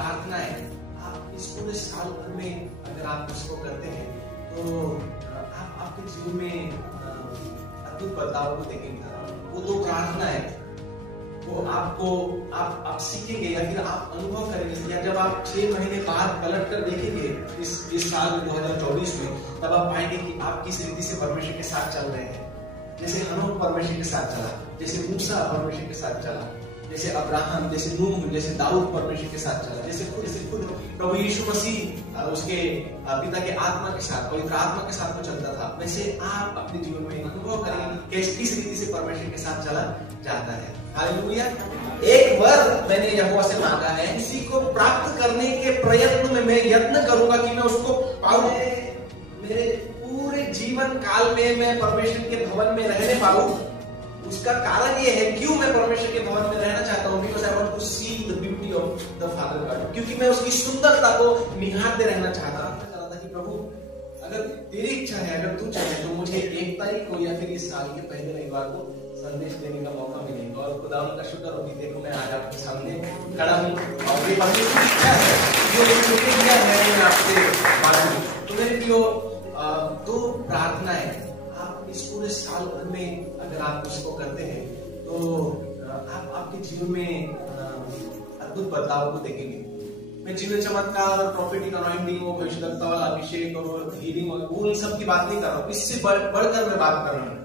प्रार्थना है, आप इस पूरे साल भर में अगर आप उसको करते हैं तो आप आपके जीवन में अद्भुत बदलाव को देखेंगे। वो दो प्रार्थना है, वो आपको आप सीखेंगे या फिर आप अनुभव करेंगे, या जब आप 6 महीने बाद पलट कर देखेंगे इस साल में 2024 में, तब आप पाएंगे कि आप किस रीति से परमेश्वर के साथ चल रहे हैं। जैसे हनोक परमेश्वर के साथ चला, जैसे मूसा परमेश्वर के साथ चला, जैसे अब्राहम, जैसे नूह, जैसे दाऊद परमेश्वर के साथ चला, जैसे खुद प्रभु यीशु मसीह उसके पिता के आत्मा के साथ, पवित्र आत्मा के साथ वो चलता था, वैसे आप अपने जीवन में अनुभव करेंगे कि किस रीति से परमेश्वर के साथ चला जाता है। हालेलुया। एक वर मैंने यहोवा से मांगा है, इसी को प्राप्त करने के प्रयत्न में मैं यत्न करूंगा कि मैं उसको पाऊं। मेरे पूरे जीवन काल में मैं परमेश्वर के भवन में रहने पाऊं। उसका कारण ये है क्यों मैं परमेश्वर के भवन में रहना चाहता हूँ, because I want to see the beauty of the father God, क्योंकि मैं उसकी सुंदरता को निहारते रहना चाहता था कि प्रभु अगर तेरी इच्छा है, अगर तू चाहे तो मुझे 1 तारीख को या फिर इस साल के पहले रविवार को संदेश देने का मौका मिलेगा। और खुदा का शुक्र हो कि देखो मैं आज आपके सामने खड़ा हूँ और ये परमेश्वर की इच्छा है जो मैं आपसे मांगूं। तो मेरे प्रियो, दो प्रार्थना है, आप इस पूरे साल भर में अगर आप उसको करते हैं तो आप आपके जीवन में अद्भुत बदलाव को देखेंगे। मैं जीवन चमत्कार, प्रॉफिटिक अनॉइंटिंग, भविष्यवक्ता वाला अभिषेक और हीलिंग और उन सब की बात नहीं कर रहा हूँ, इससे बढ़कर मैं बात कर रहा हूँ।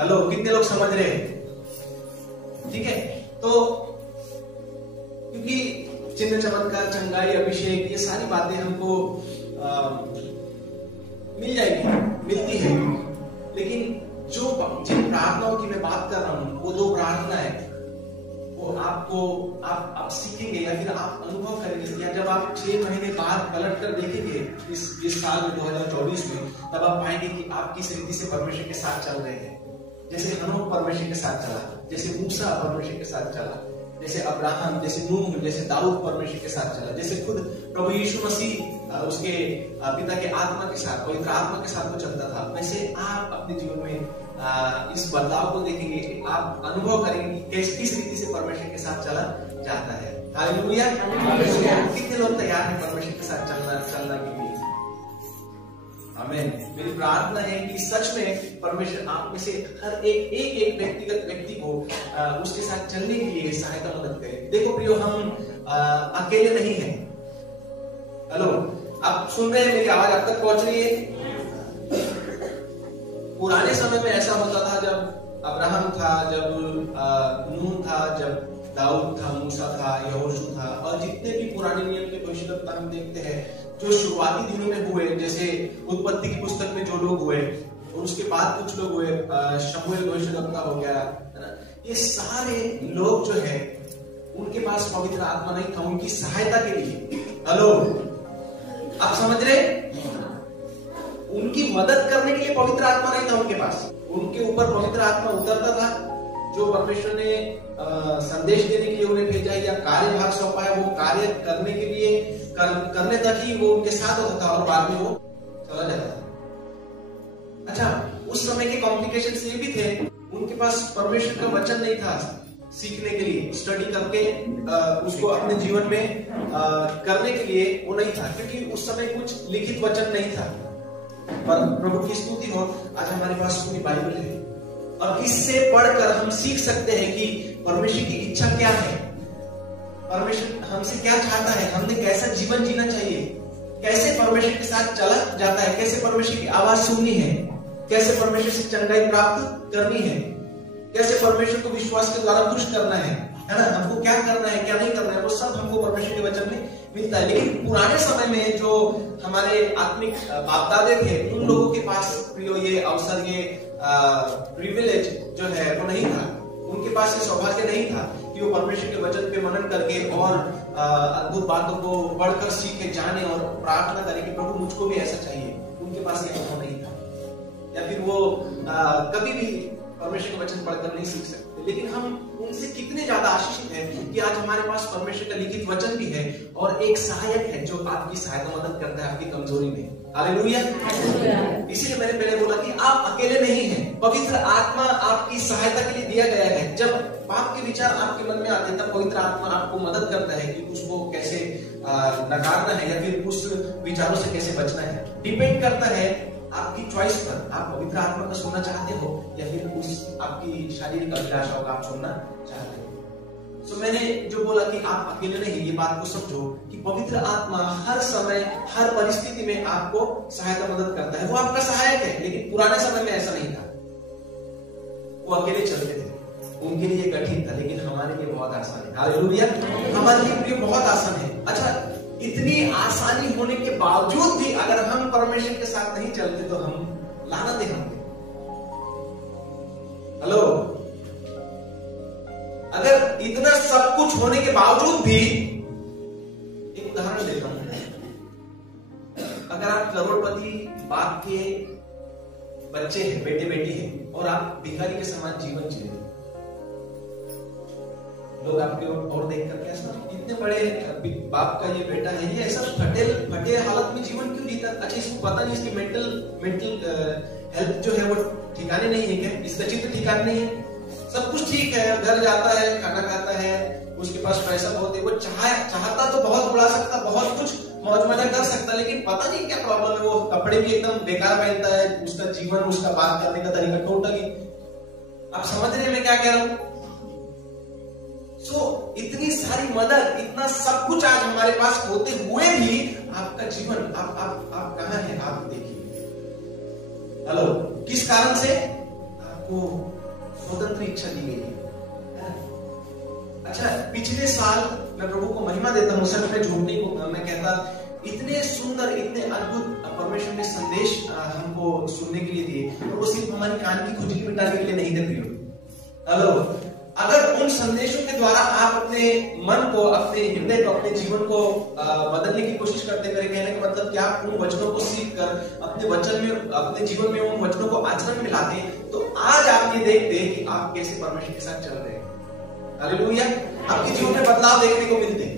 हेलो, कितने लोग समझ रहे हैं? ठीक है, तो क्योंकि चिन्ह चमत्कार, चंगाई, अभिषेक, ये सारी बातें हमको मिल जाएगी, मिलती है, लेकिन जिन प्रार्थनाओं की मैं बात कर रहा हूं वो दो प्रार्थना है, वो आप सीखेंगे या फिर आप अनुभव करेंगे, या जब आप 6 महीने बाद पलट कर देखेंगे इस साल में 2024 में, तब आप पाएंगे कि आप किस रीति से परमेश्वर के साथ चल रहे हैं। जैसे हनोक परमेश्वर के साथ चला, जैसे मूसा परमेश्वर के साथ चला, जैसे अब्राहम, जैसे नूह, जैसे दाऊद परमेश्वर के साथ चला, जैसे खुद प्रभु यीशु मसीह उसके पिता के आत्मा के साथ, पवित्र आत्मा के साथ वो चलता था, वैसे आप अपने जीवन में इस बदलाव को देखेंगे, आप अनुभव करेंगे कि किस रीति से परमेश्वर के साथ चला जाता है। हालेलुया। कितने लोग तैयार हैं परमेश्वर के साथ चलना के लिए? आमीन। मेरी प्रार्थना है कि सच में परमेश्वर आप में से हर एक व्यक्तिगत व्यक्ति को उसके साथ चलने के लिए सहायता मदद करे। देखो प्रियो, हम अकेले नहीं हैं। हेलो, आप सुन रहे हैं? मेरी आवाज आप तक पहुंच रही है? पुराने समय में ऐसा होता था, जब अब्राहम था, जब नूह था, जब दाऊद था, मूसा था, यहोशू था, और जितने भी पुराने नियम के भविष्यवक्ता हम देखते हैं जो शुरुआती दिनों में हुए, जैसे उत्पत्ति की पुस्तक में जो लोग हुए और उसके बाद कुछ लोग हुए, शमूएल भविष्यवक्ता हो गया, है ना, ये सारे लोग जो है उनके पास पवित्र आत्मा नहीं था उनकी सहायता के लिए। हेलो, आप समझ रहे? उनकी मदद करने के लिए पवित्र आत्मा नहीं था उनके पास। उनके ऊपर पवित्र आत्मा उतरता था, जो परमेश्वर ने संदेश देने के लिए उन्हें भेजा या कार्यभार सौंपा है, वो कार्य करने के लिए करने तक ही वो उनके साथ होता था और बाद में वो चला जाता था। अच्छा, उस समय के कॉम्प्लिकेशंस ये भी थे, उनके पास परमेश्वर का वचन नहीं था सीखने के लिए, स्टडी करके उसको अपने जीवन में करने के लिए वो नहीं था, क्योंकि उस समय कुछ लिखित वचन नहीं था। पर प्रभु की स्तुति हो, आज हमारे पास पूरी बाइबल है और इससे पढ़कर हम सीख सकते हैं कि परमेश्वर की इच्छा क्या है, परमेश्वर हमसे क्या चाहता है, हमने कैसा जीवन जीना चाहिए, कैसे परमेश्वर के साथ चला जाता है, कैसे परमेश्वर की आवाज सुननी है, कैसे परमेश्वर से चंगाई प्राप्त करनी है, कैसे परमेश्वर को विश्वास के द्वारा खुश करना है ना, हमको क्या करना है, क्या नहीं करना है, वो सब हमको परमेश्वर के वचन में मिलता है। लेकिन पुराने समय में जो हमारे आत्मिक बाप दादे थे, उन लोगों के पास प्रियो ये अवसर, ये प्रिविलेज जो है वो नहीं था, उनके पास ये सौभाग्य नहीं था कि वो परमेश्वर के वचन पे मनन करके और अद्भुत बातों को पढ़कर सीखे, जाने और प्रार्थना करें कि प्रभु मुझको भी ऐसा चाहिए। उनके पास ये अनुभव नहीं था, या फिर वो कभी भी परमेश्वर के वचन पढ़कर नहीं सीख सकते। लेकिन हम उनसे कितने ज्यादा आशीषित हैं कि आज हमारे पास परमेश्वर का लिखित वचन भी है और एक सहायक है जो आपकी सहायता मदद करता है आपकी कमजोरी में। हालेलुया। इसीलिए मैंने पहले बोला कि आप अकेले नहीं हैं, पवित्र आत्मा आपकी सहायता के लिए दिया गया है। जब पाप के विचार आपके मन में आते हैं, तब पवित्र आत्मा आपको मदद करता है कि उसको कैसे नकारना है या फिर उस विचारों से कैसे बचना है। डिपेंड करता है आपकी चॉइस पर, आप पवित्र आत्मा का सुनना चाहते हो या फिर उस आपकी शारीरिक अभिलाषाओं का आप सुनना चाहते हो। तो मैंने जो बोला कि आप अकेले नहीं, ये बात को समझो कि पवित्र आत्मा हर समय हर परिस्थिति में आपको सहायता मदद करता है। वो आपका सहायक है, लेकिन पुराने समय में ऐसा नहीं था। वो अकेले चलते थे, उनके लिए कठिन था, लेकिन हमारे लिए बहुत आसान है। हालेलुया, हमारे लिए बहुत आसान है। अच्छा, इतनी आसानी होने के बावजूद भी अगर हम परमेश्वर के साथ नहीं चलते तो हम लानत है होंगे। हेलो, अगर इतना सब कुछ होने के बावजूद भी, एक उदाहरण देता हूं, अगर आप करोड़पति बाप के बच्चे हैं, बेटे बेटी हैं, और आप भिखारी के समान जीवन जी रहे, लोग आपके और देख करके ऐसा, इतने बड़े बाप का ये बेटा है, ये ऐसा फटे हालत में जीवन क्यों जीता? अच्छा, इसको पता नहीं इसकी मेंटल हेल्थ जो है वो ठिकाने नहीं है क्या? इसका चित्त ठिकाने नहीं है, सब कुछ ठीक है, घर जाता है, खाना खाता है, उसके पास पैसा बहुत है, वो चाहता तो बहुत उड़ा सकता, बहुत कुछ मौज मजा कर सकता, लेकिन पता नहीं क्या प्रॉब्लम है। वो कपड़े भी एकदम बेकार पहनता है, उसका जीवन, उसका बात करने का तरीका टोटली, आप समझ रहे हैं मैं क्या कह रहा हूं? इतनी सारी मदद, इतना सब कुछ आज हमारे पास होते हुए भी आपका जीवन, आप कहां है? आप देखिए। हेलो, किस कारण से? आपको स्वतंत्र इच्छा दी गई है। अच्छा, पिछले साल, मैं प्रभु को महिमा देता हूं, सर मैं झूठ नहीं बोलता, मैं कहता इतने सुंदर, इतने अद्भुत परमेश्वर ने संदेश हमको सुनने के लिए दिए, और वो सिर्फ हमारी कान की खुजली मिटाने के लिए नहीं थे प्रियो। हेलो, अगर उन संदेशों के द्वारा आप अपने मन को, अपने हृदय को, अपने जीवन को बदलने की कोशिश करते, मेरे कहने का मतलब कि आप उन वचनों को सीख कर अपने वचन में, अपने जीवन में उन वचनों को आचरण में लाते, तो आज आप ये देखते हैं कि आप कैसे परमेश्वर के साथ चल रहे हैं। हालेलुया, आपके जीवन में बदलाव देखने को मिलते हैं।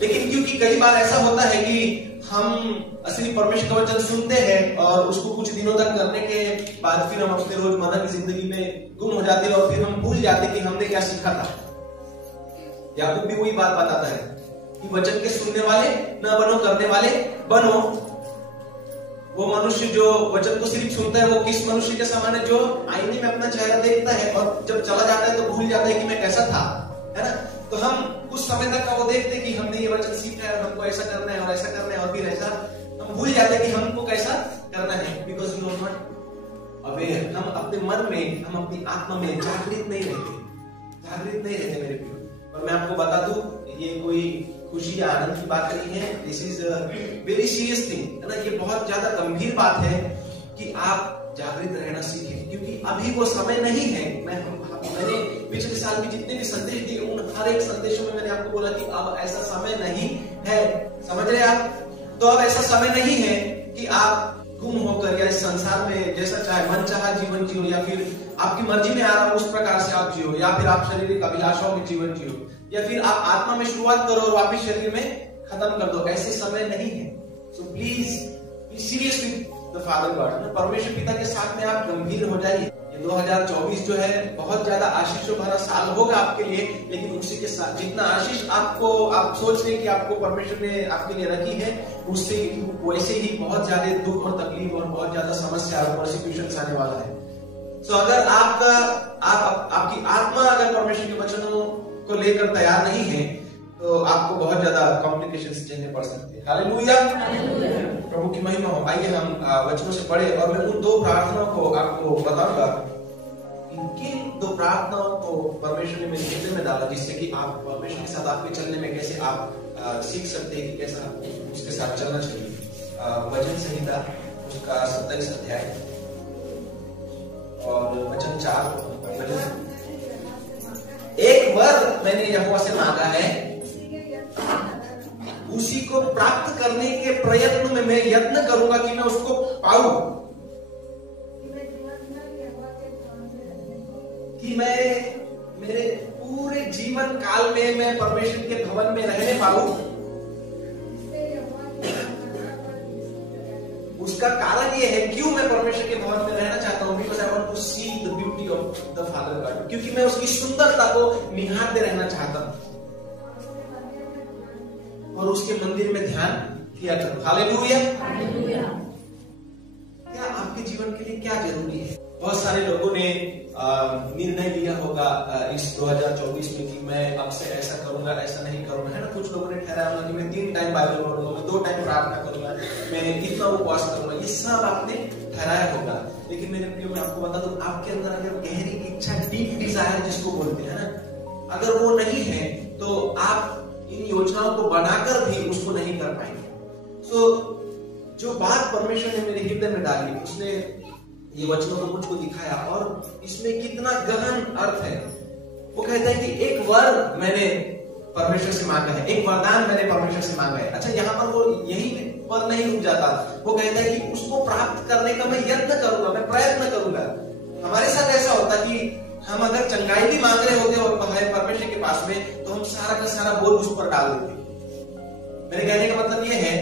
लेकिन क्योंकि कई बार ऐसा होता है कि हम असली परमेश्वर का वचन सुनते हैं और उसको कुछ दिनों तक करने के बाद फिर हम अपने रोजमर्रा की जिंदगी में गुम हो जाते हैं, और फिर हम भूल जाते हैं कि हमने क्या सीखा था। याकूब भी वही बात बताता है कि वचन के सुनने वाले न बनो, करने वाले बनो। वो मनुष्य जो वचन को सिर्फ सुनता है, वो किस मनुष्य के समान है? जो आईने में अपना चेहरा देखता है और जब चला जाता है तो भूल जाता है कि मैं कैसा था, है ना? तो हम कुछ समय तक का वो देखते कि हमने ये वचन सीखा है, हमको ऐसा करना है और ऐसा करना है, और फिर ऐसा हम भूल जाते हैं कि हमको कैसा करना है, because we are not aware. हम अपने मन में, हम अपनी आत्मा में जागृत नहीं रहते मेरे प्रियो। और मैं आपको बता दूं, ये कोई खुशी या आनंद की बात नहीं है, this is very serious thing, है ना? ये बहुत ज्यादा गंभीर बात है कि आप जागृत रहना सीखें, क्योंकि अभी वो समय नहीं है। मैंने पिछले साल भी जितने भी संदेश दिए, उन हर एक संदेशों में मैंने आपको बोला कि अब ऐसा समय नहीं है, समझ रहे आप? तो अब ऐसा समय नहीं है कि आप गुम होकर या इस संसार में जैसा चाहे मन चाहा जीवन जियो, या फिर आपकी मर्जी में आ रहा उस प्रकार से आप जियो, या फिर आप शारीरिक अभिलाषाओं में जीवन जियो, या फिर आप आत्मा में शुरुआत करो और वापिस शरीर में खत्म कर दो। ऐसे समय नहीं है। So please be serious with the father God. परमेश्वर पिता के साथ में आप गंभीर हो जाइए। ये 2024 जो है बहुत ज्यादा आशीषों भरा साल होगा आपके लिए, लेकिन उसी के साथ जितना आशीष आपको, आप सोच रहे कि आपको परमेश्वर ने आपके लिए रखी है, उससे वैसे ही बहुत ज्यादा दुख और तकलीफ और बहुत ज्यादा समस्या और परसिक्यूशन आने वाला है। तो अगर आपकी आत्मा अगर परमेश्वर के वचनों को लेकर तैयार नहीं है, तो आपको बहुत ज्यादा कॉम्प्लिकेशंस झेलने पड़ सकते हैं। हालेलुया, प्रभु की महिमा हो। आइए हम वचनों से पढ़े, और मैं उन दो प्रार्थनाओं को आपको बताऊंगा, किन दो प्रार्थनाओं को परमेश्वर ने मेरे हृदय में डाला, जिससे कि आप परमेश्वर के साथ आपके चलने में कैसे आप सीख सकते हैं कि कैसा उसके साथ चलना चाहिए। भजन संहिता उसका 27 अध्याय और वचन 4। एक वर मैंने यहोवा से मांगा है, उसी को प्राप्त करने के प्रयत्न में मैं यत्न करूंगा कि मैं उसको पाऊं, कि मैं मेरे पूरे जीवन काल में मैं परमेश्वर के भवन में रहने पाऊं। उसका कारण ये है क्यों मैं परमेश्वर के भवन में रहना चाहता हूं, because I want to see the beauty beauty of the father garden, क्योंकि मैं उसकी सुंदरता को निहारते रहना चाहता हूं और उसके मंदिर में ध्यान किया करूं। हालेलुया। क्या आपके जीवन के लिए क्या जरूरी है? बहुत सारे लोगों ने निर्णय लिया होगा इस 2024 में कि मैं अब से ऐसा करूंगा, ऐसा नहीं करूंगा, है ना। कुछ लोगों ने ठहराया होगा कि मैं 3 टाइम बाइबल पढ़ूंगा, मैं 2 टाइम प्रार्थना करूंगा, मैं इतना उपवास करूंगा, ये सब आपने ठहराया होगा। लेकिन मेरे प्रियो, मैं आपको बता दूं, आपके अंदर अगर गहरी इच्छा, डीप डिजायर जिसको बोलते हैं ना, अगर वो नहीं है तो आप इन योजनाओं को बनाकर भी उसको नहीं कर पाएंगे। सो जो बात परमेश्वर ने मेरे हृदय में डाली, उसने ये वचनों को मुझको दिखाया और इसमें कितना गहन अर्थ है। वो कहता है कि एक वर मैंने परमेश्वर से मांगा है, एक वरदान मैंने परमेश्वर से मांगा है। अच्छा, यहाँ पर वो यही पर नहीं रुक जाता, वो कहता है कि उसको प्राप्त करने का मैं यत्न करूंगा, मैं प्रयत्न करूंगा। हमारे साथ ऐसा होता कि हम अगर चंगाई भी मांग रहे होते और परमेश्वर के पास में, तो हम सारा का सारा बोझ उस पर डाल देते। मेरे कहने का मतलब ये है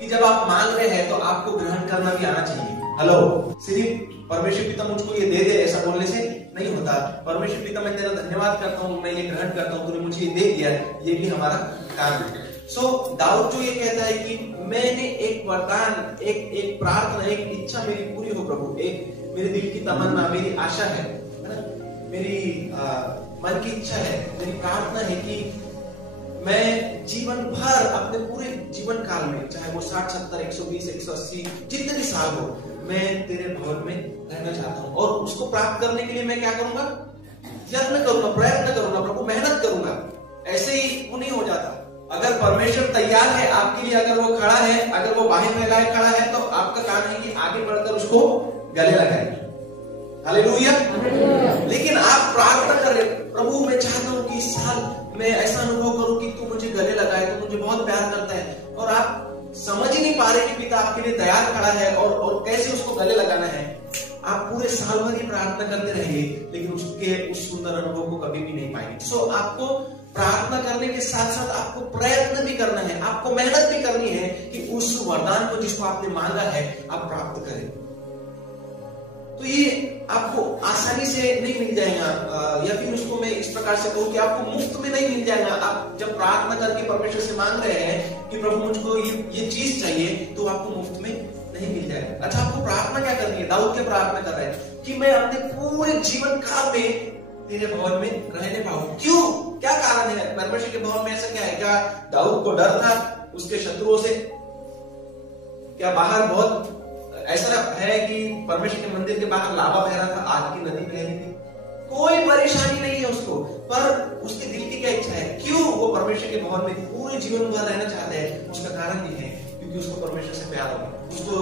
कि जब आप मांग रहे हैं तो आपको ग्रहण करना भी आना चाहिए। हेलो, सिर्फ परमेश्वर पिता मुझको ये दे दे ऐसा बोलने से नहीं होता। परमेश्वर पिता, मैं तेरा धन्यवाद करता हूँ, मैं ये ग्रहण करता हूँ, तूने मुझे ये दे दिया, ये भी हमारा काम है। सो दाऊद जो ये कहता है कि मैंने एक वरदान, एक प्रार्थना, एक इच्छा मेरी पूरी हो प्रभु, एक मेरे दिल की तमन्ना, मेरी आशा है ना, मेरी मन की इच्छा है, मेरी प्रार्थना है कि मैं जीवन भर, अपने पूरे जीवन काल में, चाहे वो 60, 70, 120, 180 जितने भी साल हो, मैं तेरे भवन में रहना चाहता हूँ। और उसको प्राप्त करने के लिए मैं क्या करूंगा? यत्न करूंगा, प्रयत्न करूंगा प्रभु, मेहनत करूंगा। ऐसे ही वो नहीं हो जाता। अगर परमेश्वर तैयार है आपके लिए, अगर वो खड़ा है, अगर वो बाहें फैलाए खड़ा है, तो आपका काम है कि आगे बढ़कर उसको गले लगाए। हालेलुया। लेकिन आप प्रार्थना कर रहे, प्रभु मैं चाहता हूं कि इस साल मैं ऐसा अनुभव करूं कि तू मुझे गले लगाए, तू मुझे बहुत प्यार करता है, और आप समझ ही नहीं पा रहे कि पिता आपके लिए तैयार खड़ा है और कैसे उसको गले लगाना है। आप पूरे साल भर ही प्रार्थना करते रहेंगे, लेकिन उस सुंदर अनुभव को कभी भी नहीं पाएंगे। सो आपको प्रार्थना करने के साथ साथ आपको प्रयत्न भी करना है, आपको मेहनत भी करनी है कि उस वरदान को जिसको आपने मांगा है आप प्राप्त करें। तो ये आपको आसानी से नहीं मिल जाएगा, या फिर उसको मैं इस प्रकार से कहूं कि आपको मुफ्त में नहीं मिल जाएगा। आप जब प्रार्थना करके परमेश्वर से मांग रहे हैं कि प्रभु मुझको ये चीज चाहिए, तो आपको मुफ्त में नहीं मिल जाएगा। अच्छा, आपको प्रार्थना क्या करनी है? दाऊद क्या प्रार्थना कर रहे हैं कि मैं अपने पूरे जीवन काल में तेरे भवन में रहने पाऊं। क्यों? क्या कारण है? परमेश्वर के भवन में ऐसा क्या है? क्या दाऊद को डर था उसके शत्रुओं से? क्या बाहर बहुत ऐसा है कि परमेश्वर के मंदिर के बाहर लावा बह रहा था, आग की नदी बह रही थी? कोई परेशानी नहीं है उसको, पर उसके दिल की क्या इच्छा है? क्यों वो परमेश्वर के भवन में पूरे जीवन भर रहना चाहता है? उसका कारण ये है क्योंकि उसको परमेश्वर से प्यार होगा। उसको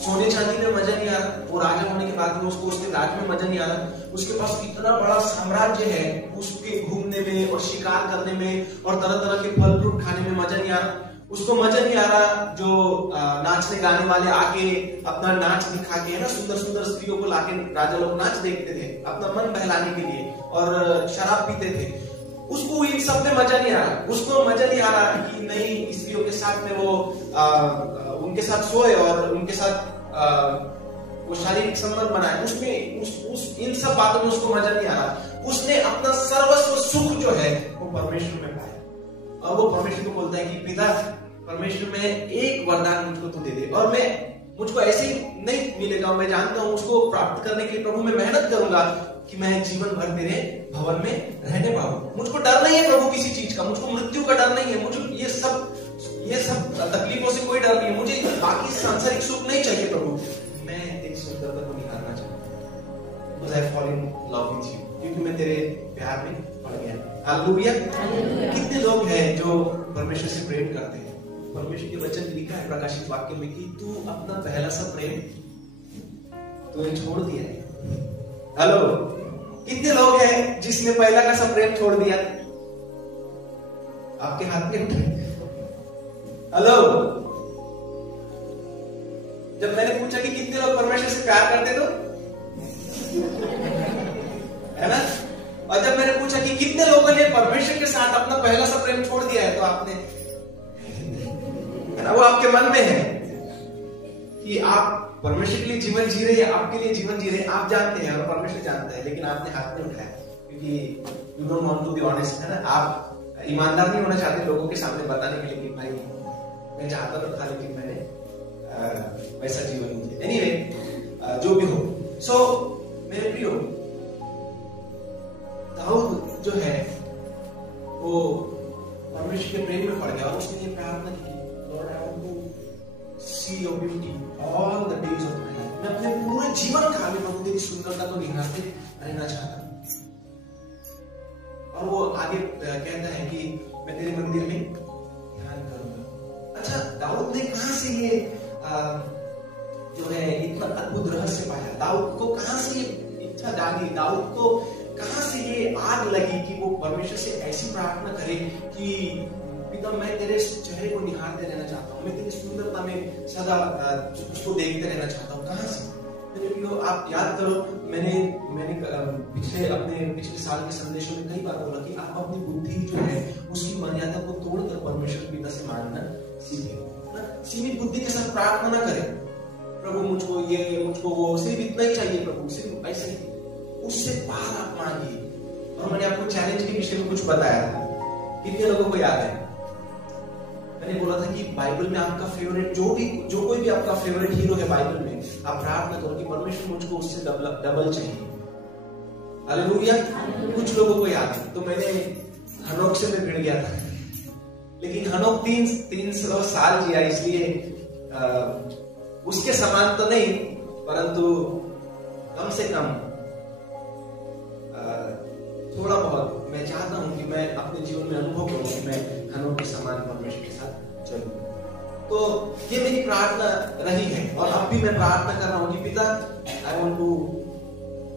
सोने चांदी में मजा नहीं आ रहा, वो राजा होने के बाद में उसको उसके राज में मजा नहीं आ रहा। उसके पास इतना बड़ा साम्राज्य है, उसके घूमने में और शिकार करने में और तरह तरह के फल फ्रूट खाने में मजा नहीं आ रहा। उसको मजा नहीं आ रहा जो नाचने गाने वाले आके अपना नाच दिखा के, है ना, सुंदर सुंदर स्त्रियों को लाके राजा लोग नाच देखते थे अपना मन बहलाने के लिए, और शराब पीते थे। उसको इन सब में मजा नहीं आ रहा। उसको मजा नहीं आ रहा कि नई स्त्रियों के साथ में वो उनके साथ सोए और उनके साथ वो शारीरिक संबंध बनाए। उसमें इन सब बातों में उसको मजा नहीं आ रहा। उसने अपना सर्वस्व सुख जो है वो परमेश्वर में पाया, और वो परमेश्वर को बोलता है कि पिता, परमेश्वर में एक वरदान मुझको तू दे दे, और मुझको ऐसे ही नहीं मिलेगा, मैं जानता हूं उसको प्राप्त करने के लिए प्रभु मैं मेहनत करूंगा कि मैं जीवन भर तेरे भवन में रहने पाऊं। मुझको डर नहीं है प्रभु किसी चीज का, मुझको मृत्यु का डर नहीं है, मुझे ये सब तकलीफों से कोई डर नहीं है, मुझे बाकी सांसारिक सुख नहीं चाहिए प्रभु। मैं तेरी सुंदरता को निखारना चाहता हूं, क्योंकि मैं तेरे प्यार में पड़ गया। हालेलुया। कितने लोग हैं जो परमेश्वर से प्रेम करते हैं? परमेश्वर के वचन लिखा है प्रकाशित वाक्य में कि तू अपना पहला सा प्रेम तूने छोड़ दिया है। हेलो, कितने लोग हैं जिसने पहला का सा प्रेम छोड़ दिया? आपके हाथ में उठाए। हेलो, जब मैंने पूछा कि कितने लोग परमेश्वर से प्यार करते तो, है ना, और जब मैंने पूछा कि कितने लोगों ने परमेश्वर के साथ अपना पहला सा प्रेम छोड़ दिया है, तो आपने, है ना, वो आपके मन में है कि आप परमेश्वर के लिए जीवन जी रहे हैं, आपके लिए जीवन जी रहे हैं, आप जानते हैं और परमेश्वर जानता है, लेकिन आपने हाथ नहीं उठाया क्योंकि you don't want to be honest, है ना। आप ईमानदार नहीं होना चाहते लोगों के सामने बताने के लिए कि भाई मैं चाहता तो था लेकिन मैंने वैसा जीवन नहीं जिया। एनीवे, जो भी हो। सो मेरे प्रियो, दाऊद जो है वो परमेश्वर के प्रेम में पड़ गया और उसने ये प्रार्थना की, Lord I want to see your beauty all the days of my life. मैं अपने पूरे जीवन काल में प्रभु तेरी सुंदरता को निहारते रहना चाहता हूं। और वो आगे कहता है कि मैं तेरे मंदिर में ध्यान करूंगा। अच्छा, दाऊद ने कहां से ये जो है इतना अद्भुत रहस्य पाया? दाऊद को कहां से ये इच्छा जागी? दाऊद को कहां से ये आग लगी कि वो परमेश्वर से ऐसी प्रार्थना करे कि पिता मैं तेरे चेहरे को निहारते रहना चाहता हूँ, मैं तेरी सुंदरता में सदा उसको देखते रहना चाहता हूँ? कहां से? आप याद करो, मैंने पिछले साल के संदेशों में कई बार बोला कि आप अपनी बुद्धि जो है उसकी मर्यादा को तोड़कर परमेश्वर पिता से मांगना सीखें। सीमित बुद्धि के साथ प्रार्थना ना करें, प्रभु मुझको ये मुझको वो, सिर्फ इतना ही चाहिए प्रभु, सिर्फ ऐसे ही। उससे बाहर आप मांगिए। और मैंने आपको चैलेंज के विषय में कुछ बताया था, कितने लोगों को याद है? मैंने बोला था कि बाइबल में आपका फेवरेट जो कोई भी आपका फेवरेट हीरो है बाइबल में, आप प्रार्थना करो कि परमेश्वर मुझको उससे डबल चाहिए। हालेलुया। कुछ लोगों को याद है, तो मैंने हनोक से मैं भिड़ गया था, लेकिन हनोक 300 साल जिया, इसलिए उसके समान तो नहीं, परंतु कम से कम थोड़ा बहुत मैं चाहता हूं कि मैं अपने जीवन में अनुभव करूं कि मैं हनोक के समान परमेश्वर के साथ चलूं। तो ये मेरी प्रार्थना रही है और अब भी मैं प्रार्थना कर रहा हूं कि पिता, I want to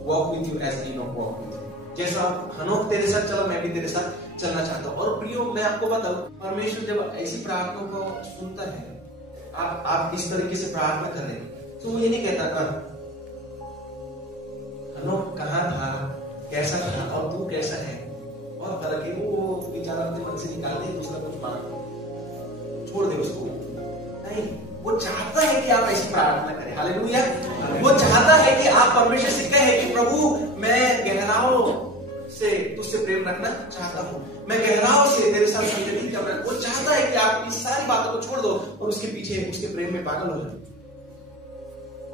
walk with you as Enoch walk with you. जैसा हनोक तेरे साथ चला, मैं भी तेरे साथ चलना चाहता हूं। और प्रियो, मैं आपको बताऊं, परमेश्वर जब ऐसी प्रार्थना को सुनता है, आप इस तरीके से प्रार्थना कर रहे हैं, तो वो ये नहीं कहता था हनोक कहां था, कैसा था और तू कैसा है, और फर्क है। वो विचार अपने मन से निकाल दे, दूसरा कुछ मांग छोड़ दे उसको। नहीं, वो चाहता है कि आप ऐसी प्रार्थना करें। हालेलुया। वो चाहता है कि आप परमेश्वर से कहें कि प्रभु मैं गहराओं से तुझसे प्रेम रखना चाहता हूं, मैं गहराओं से तेरे साथ संगति करना। वो चाहता है कि आप इस सारी बातों को छोड़ दो और उसके पीछे उसके प्रेम में पागल हो जाओ।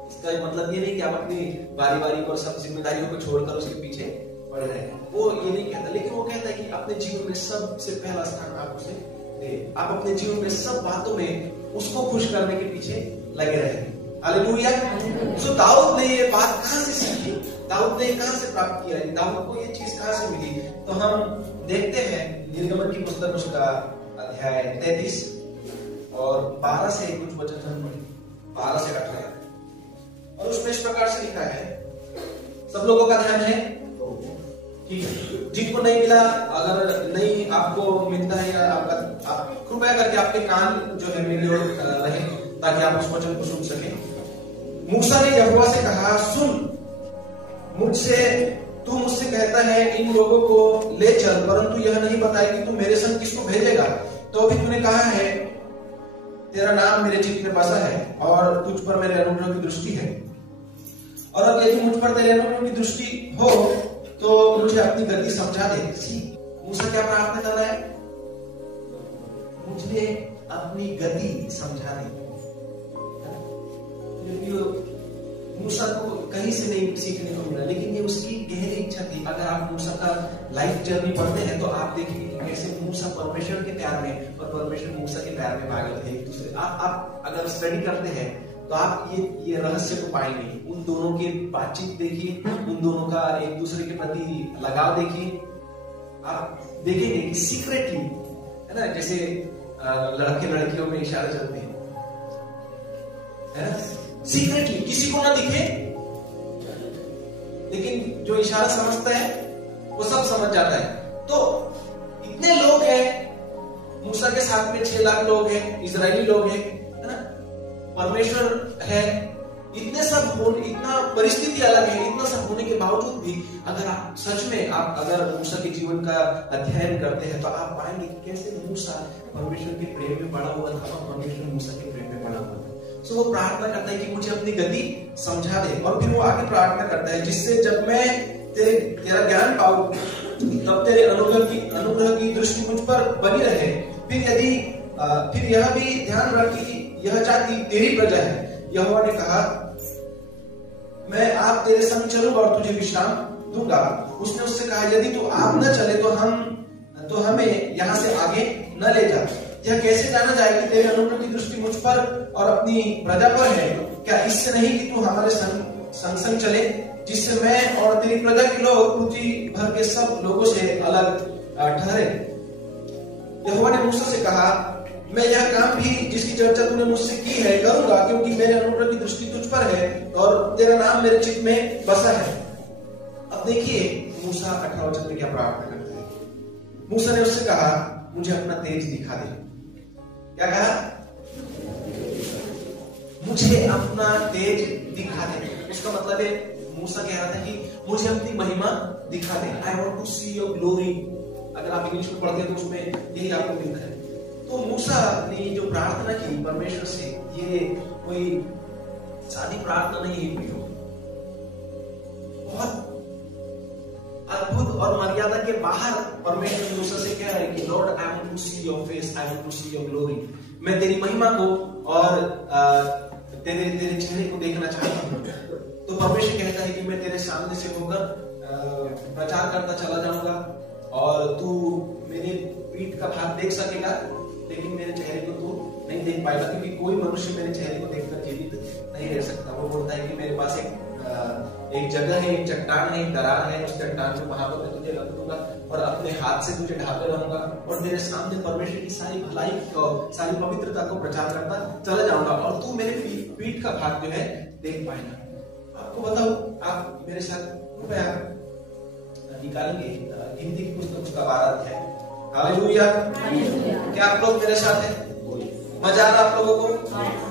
इसका मतलब ये नहीं कि आप अपनी बारी और सब जिम्मेदारियों को छोड़कर उसके पीछे पड़ रहे हैं, वो ये नहीं कहता। लेकिन वो कहता है कि अपने जीवन में सबसे पहला स्थान आप उसे दे। आप अपने जीवन में सब बातों में उसको खुश करने के पीछे लगे रहे। हालेलुया। सो दाऊद ने ये बात कहां से सीखी? दाऊद ने कहां से प्राप्त किया? दाऊद को ये चीज कहां से मिली? तो हम देखते हैं निर्गमन की पुस्तक उसका अध्याय 33 और 12 से कुछ वचन हम पढ़े, 12 से 18, और उसमें इस प्रकार से लिखा है। सब लोगों का ध्यान है? ठीक है। जिनको नहीं मिला, अगर नहीं आपको मिलता है, या आप कृपया करके आपके कान जो है मेरे ओर रहे ताकि आप उस वचन को सुन सके। मूसा ने यहोवा से कहा, सुन, तू मुझसे कहता है इन लोगों को ले चल, परंतु यह नहीं बताया कि तू मेरे संग किसको भेजेगा। तो अभी तूने कहा है तेरा नाम मेरे चित्त में बसा है और तुझ पर मेरे अनुग्रह की दृष्टि है, और अब यदि मुझ पर तेरे अनुग्रह की दृष्टि हो तो मुझे अपनी गति समझा दे। मूसा क्या प्रार्थना कर रहा है? मुझे अपनी गति समझा दे। मूसा को कहीं से नहीं सीखने को मिला, लेकिन ये उसकी गहरी इच्छा थी। अगर आप मूसा का लाइफ जर्नी पढ़ते हैं तो आप देखेंगे कैसे मूसा परमेश्वर के प्यार में और परमेश्वर मूसा के प्यार में पागल थे एक दूसरे। आप अगर स्टडी करते हैं तो आप ये रहस्य को पाएंगे। उन दोनों की बातचीत देखिए, उन दोनों का एक दूसरे के प्रति लगाव देखिए। आप देखेंगे कि सीक्रेटली, है ना, जैसे लड़के लड़कियों में इशारे चलते हैं, है ना, सीक्रेटली, किसी को ना दिखे, लेकिन जो इशारा समझता है वो सब समझ जाता है। तो इतने लोग हैं, मूसा के साथ में 6 लाख लोग हैं, इजरायली लोग हैं, है ना, परमेश्वर है, इतने सब इतना परिस्थिति अलग है, इतना सब होने के बावजूद भी अगर आप सच में अगर मूसा के जीवन का अध्ययन करते हैं तो आप पाएंगे कि कैसे मूसा परमेश्वर के प्रेम में पड़ा हुआ था और परमेश्वर मूसा के प्रेम में पड़ा हुआ था। सो वो प्रार्थना करता है कि मुझे अपनी गति समझा दे, और फिर वो आगे प्रार्थना करता है जिससे जब मैं तेरा ज्ञान पाऊं तब तेरे अनुग्रह की दृष्टि मुझ पर बनी रहे। फिर यह भी ध्यान रख कि यह जाति तेरी प्रजा है। यहोवा ने कहा, मैं आप तेरे संग चलूंगा और तुझे विश्राम दूंगा। उसने उससे कहा, यदि तू आप न चले तो हमें यहाँ से आगे न ले जा। यह कैसे जाना जाए कि तेरे अनुग्रह की दृष्टि मुझ पर और अपनी प्रजा पर है? क्या इससे नहीं कि तू हमारे संग चले, जिससे मैं और तेरी प्रजा के लोग पृथ्वी भर के सब लोगों से अलग ठहरे। यहोवा ने मूसा से कहा, मैं यह काम भी जिसकी चर्चा तूने मुझसे की है करूंगा, क्योंकि मेरे अनुग्रह की दृष्टि तुझ पर है और तेरा नाम मेरे चित्त में बसा है। अब देखिए मूसा 18 वचन में क्या प्रार्थना करता है। मूसा ने उससे कहा, मुझे अपना तेज दिखा दे। क्या कहा? मुझे अपना तेज दिखा दे। उसका मतलब है मूसा कह रहा था कि मुझे अपनी महिमा दिखा दे। I want to see your glory. अगर आप इंग्लिश में पढ़ते हैं तो उसमें यही आपको मिलता है। तो मूसा ने जो प्रार्थना की परमेश्वर से, ये कोई सादी प्रार्थना नहीं है, बहुत अद्भुत और मर्यादा के बाहर परमेश्वर मूसा से कह रहे कि Lord, I want to see your face, I want to see your glory. मैं तेरी महिमा को और तेरे चेहरे को देखना चाहता हूँ। तो परमेश्वर कहता है कि मैं तेरे सामने से होकर प्रचार करता चला जाऊंगा और तू मेरे पीठ का भाग देख सकेगा, लेकिन मेरे चेहरे को तू नहीं देख पाएगा, क्योंकि कोई मनुष्य मेरे चेहरे को देखकर जीवित नहीं रह सकता। वो बोलता है कि मेरे पास एक जगह है, एक चट्टान है, एक दरार है, उस चट्टान में वहां पर मैं तुझे रख दूंगा और अपने हाथ से तुझे ढांपे रहूंगा और मेरे सामने परमेश्वर की सारी भलाई और सारी पवित्रता को प्रचार करता चला जाऊंगा और तू मेरे पीठ का भाग जो है देख पाएगा। आपको बताओ, आप मेरे साथ कृपया निकालेंगे हिंदी की पुस्तक उसका 12 अध्याय। हालेलुया। क्या आप लोग मेरे साथ हैं? मजा आ रहा आप लोगों को?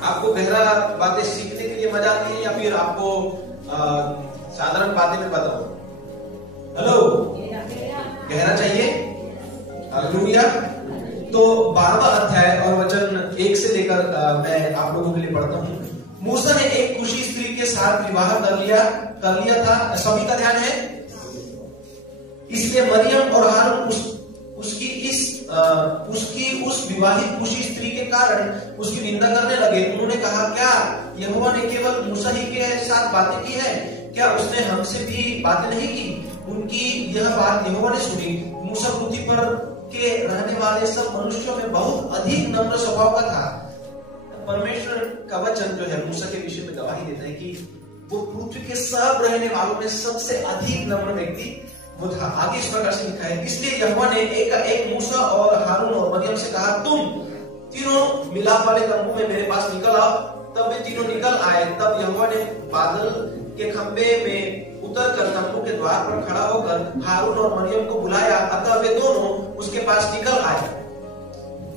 आपको गहरा बातें सीखने के लिए मजा आती है या फिर आपको साधारण बातें में बताओ? हेलो, गहरा चाहिए? हालेलुया। तो 12वां अध्याय और वचन 1 से लेकर मैं आप लोगों के लिए पढ़ता हूँ। मूसा ने एक कुशी स्त्री के साथ विवाह कर लिया था। सभी का ध्यान है? इसलिए मरियम और हारून उसकी उस विवाहित कुशी स्त्री के कारण उसकी निंदा करने लगे। उन्होंने कहा, क्या यहोवा ने केवल मूसा ही के साथ बातें की है? क्या उसने हमसे भी बातें नहीं की? उनकी यह बात यहोवा ने सुनी। मूसा पृथ्वी पर के रहने वाले सब मनुष्यों में बहुत अधिक नम्र स्वभाव का था। परमेश्वर का वचन जो है मूसा के विषय में गवाही देता है कि वो पृथ्वी के सब रहने वालों में सबसे अधिक नम्र व्यक्ति वो था। आगे इस प्रकार से लिखा है, इसलिए यहोवा ने एक मूसा और हारून और मरियम से कहा, तुम तीनों मिलाप वाले तंबू में मेरे पास निकल आओ। तब वे तीनों निकल आए। तब यहोवा ने बादल के खंबे में उतरकर तंबू के द्वार पर खड़ा होकर हारून और मरियम को बुलाया। अतः वे दोनों उसके पास निकल आए।